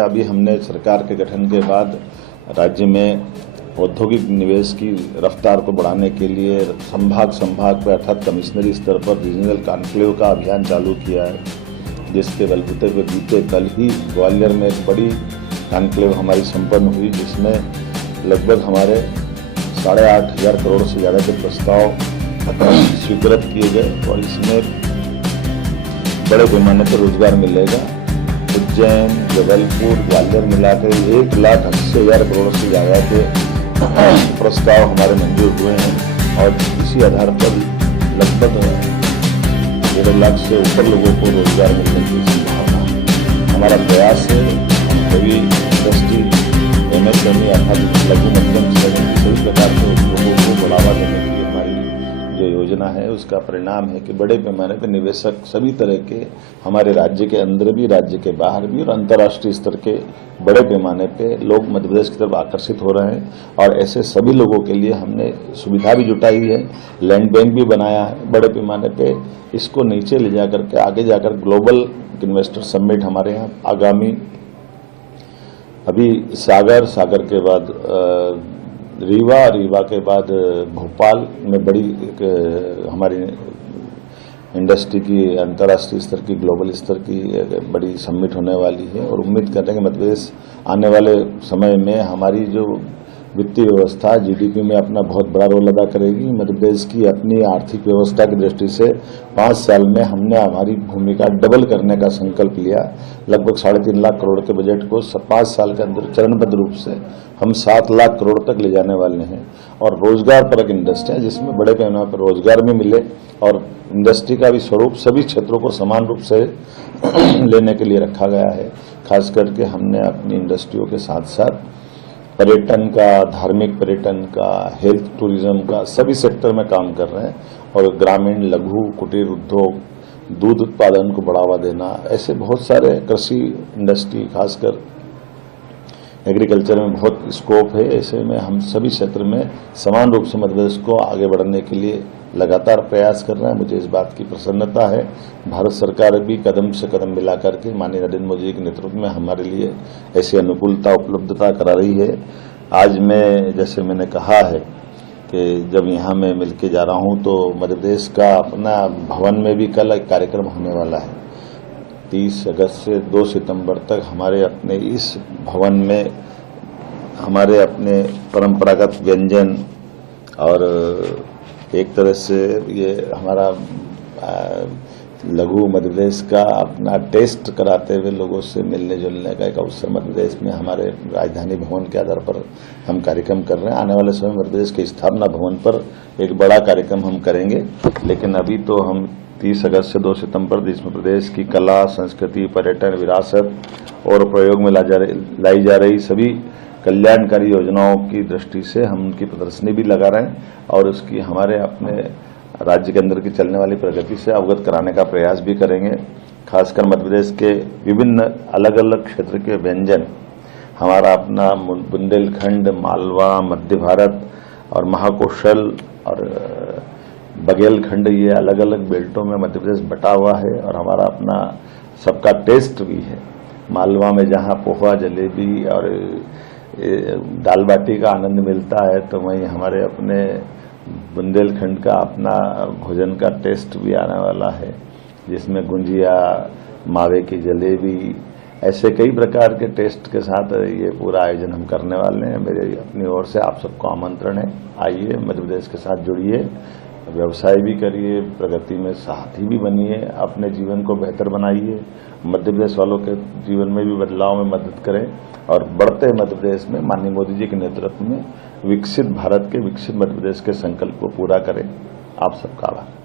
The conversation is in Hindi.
अभी हमने सरकार के गठन के बाद राज्य में औद्योगिक निवेश की रफ्तार को बढ़ाने के लिए संभाग पर अर्थात कमिश्नरी स्तर पर रीजनल कॉन्क्लेव का अभियान चालू किया है, जिसके बलबूते पर बीते कल ही ग्वालियर में एक बड़ी कॉन्क्लेव हमारी संपन्न हुई, जिसमें लगभग हमारे 8,500 करोड़ से ज़्यादा के प्रस्ताव स्वीकृत किए गए और इसमें बड़े पैमाने पर रोजगार मिलेगा। उज्जैन, जबलपुर, ग्वालियर मिलाकर 1,80,000 करोड़ से ज़्यादा के प्रस्ताव हमारे मंजूर हुए हैं और इसी आधार पर लगभग 1.5 लाख से ऊपर लोगों को रोजगार मिलने की संभावना है। हमारा प्रयास है हम सभी इंडस्ट्री, MSME अर्थात लघु मध्यम श्रेणी सभी प्रकार के उद्योगों को बढ़ावा देने की हमारी जो योजना है उसका परिणाम है कि बड़े पैमाने पर निवेशक सभी तरह के हमारे राज्य के अंदर भी, राज्य के बाहर भी और अंतर्राष्ट्रीय स्तर के बड़े पैमाने पे लोग मध्य प्रदेश की तरफ आकर्षित हो रहे हैं और ऐसे सभी लोगों के लिए हमने सुविधा भी जुटाई है, लैंड बैंक भी बनाया है बड़े पैमाने पे। इसको नीचे ले जाकर के आगे जाकर ग्लोबल इन्वेस्टर समिट हमारे यहाँ आगामी अभी सागर के बाद रीवा के बाद भोपाल में बड़ी हमारी इंडस्ट्री की अंतर्राष्ट्रीय स्तर की, ग्लोबल स्तर की बड़ी समिट होने वाली है और उम्मीद करते हैं कि मध्य प्रदेश आने वाले समय में हमारी जो वित्तीय व्यवस्था GDP में अपना बहुत बड़ा रोल अदा करेगी। मध्य प्रदेश की अपनी आर्थिक व्यवस्था की दृष्टि से 5 साल में हमने हमारी भूमिका डबल करने का संकल्प लिया। लगभग 3.5 लाख करोड़ के बजट को 5 साल के अंदर चरणबद्ध रूप से हम 7 लाख करोड़ तक ले जाने वाले हैं और रोजगार परक इंडस्ट्री है जिसमें बड़े पैमाने पर रोजगार भी मिले और इंडस्ट्री का भी स्वरूप सभी क्षेत्रों को समान रूप से लेने के लिए रखा गया है। खास करके हमने अपनी इंडस्ट्रियों के साथ साथ पर्यटन का, धार्मिक पर्यटन का, हेल्थ टूरिज्म का सभी सेक्टर में काम कर रहे हैं और ग्रामीण लघु कुटीर उद्योग, दूध उत्पादन को बढ़ावा देना, ऐसे बहुत सारे कृषि इंडस्ट्री खासकर एग्रीकल्चर में बहुत स्कोप है। ऐसे में हम सभी क्षेत्र में समान रूप से मध्य प्रदेश को आगे बढ़ने के लिए लगातार प्रयास कर रहे हैं। मुझे इस बात की प्रसन्नता है भारत सरकार भी कदम से कदम मिला करके माननीय नरेंद्र मोदी जी के नेतृत्व में हमारे लिए ऐसी अनुकूलता उपलब्धता करा रही है। आज मैं जैसे मैंने कहा है कि जब यहाँ मैं मिलके जा रहा हूँ तो मध्य प्रदेश का अपना भवन में भी कल एक कार्यक्रम होने वाला है। 30 अगस्त से 2 सितंबर तक हमारे अपने इस भवन में हमारे अपने परंपरागत व्यंजन और एक तरह से ये हमारा लघु मध्य प्रदेश का अपना टेस्ट कराते हुए लोगों से मिलने जुलने का एक अवसर मध्य प्रदेश में हमारे राजधानी भवन के आधार पर हम कार्यक्रम कर रहे हैं। आने वाले समय मध्य प्रदेश के स्थापना भवन पर एक बड़ा कार्यक्रम हम करेंगे, लेकिन अभी तो हम 30 अगस्त से 2 सितंबर जिसमें प्रदेश की कला, संस्कृति, पर्यटन, विरासत और प्रयोग में लाई जा रही सभी कल्याणकारी योजनाओं की दृष्टि से हम उनकी प्रदर्शनी भी लगा रहे हैं और उसकी हमारे अपने राज्य के अंदर की चलने वाली प्रगति से अवगत कराने का प्रयास भी करेंगे। खासकर मध्य प्रदेश के विभिन्न अलग अलग क्षेत्र के व्यंजन, हमारा अपना बुंदेलखंड, मालवा, मध्य भारत और महाकौशल और बघेलखंड, ये अलग अलग बेल्टों में मध्य प्रदेश बटा हुआ है और हमारा अपना सबका टेस्ट भी है। मालवा में जहाँ पोहा, जलेबी और दाल बाटी का आनंद मिलता है तो वहीं हमारे अपने बुंदेलखंड का अपना भोजन का टेस्ट भी आने वाला है, जिसमें गुंजिया, मावे की जलेबी, ऐसे कई प्रकार के टेस्ट के साथ ये पूरा आयोजन हम करने वाले हैं। मेरे अपनी ओर से आप सबको आमंत्रण है, आइए मध्य प्रदेश के साथ जुड़िए, व्यवसाय भी करिए, प्रगति में साथी भी बनिए, अपने जीवन को बेहतर बनाइए, मध्य प्रदेश वालों के जीवन में भी बदलाव में मदद करें और बढ़ते मध्य प्रदेश में माननीय मोदी जी के नेतृत्व में विकसित भारत के, विकसित मध्य प्रदेश के संकल्प को पूरा करें। आप सबका आभार।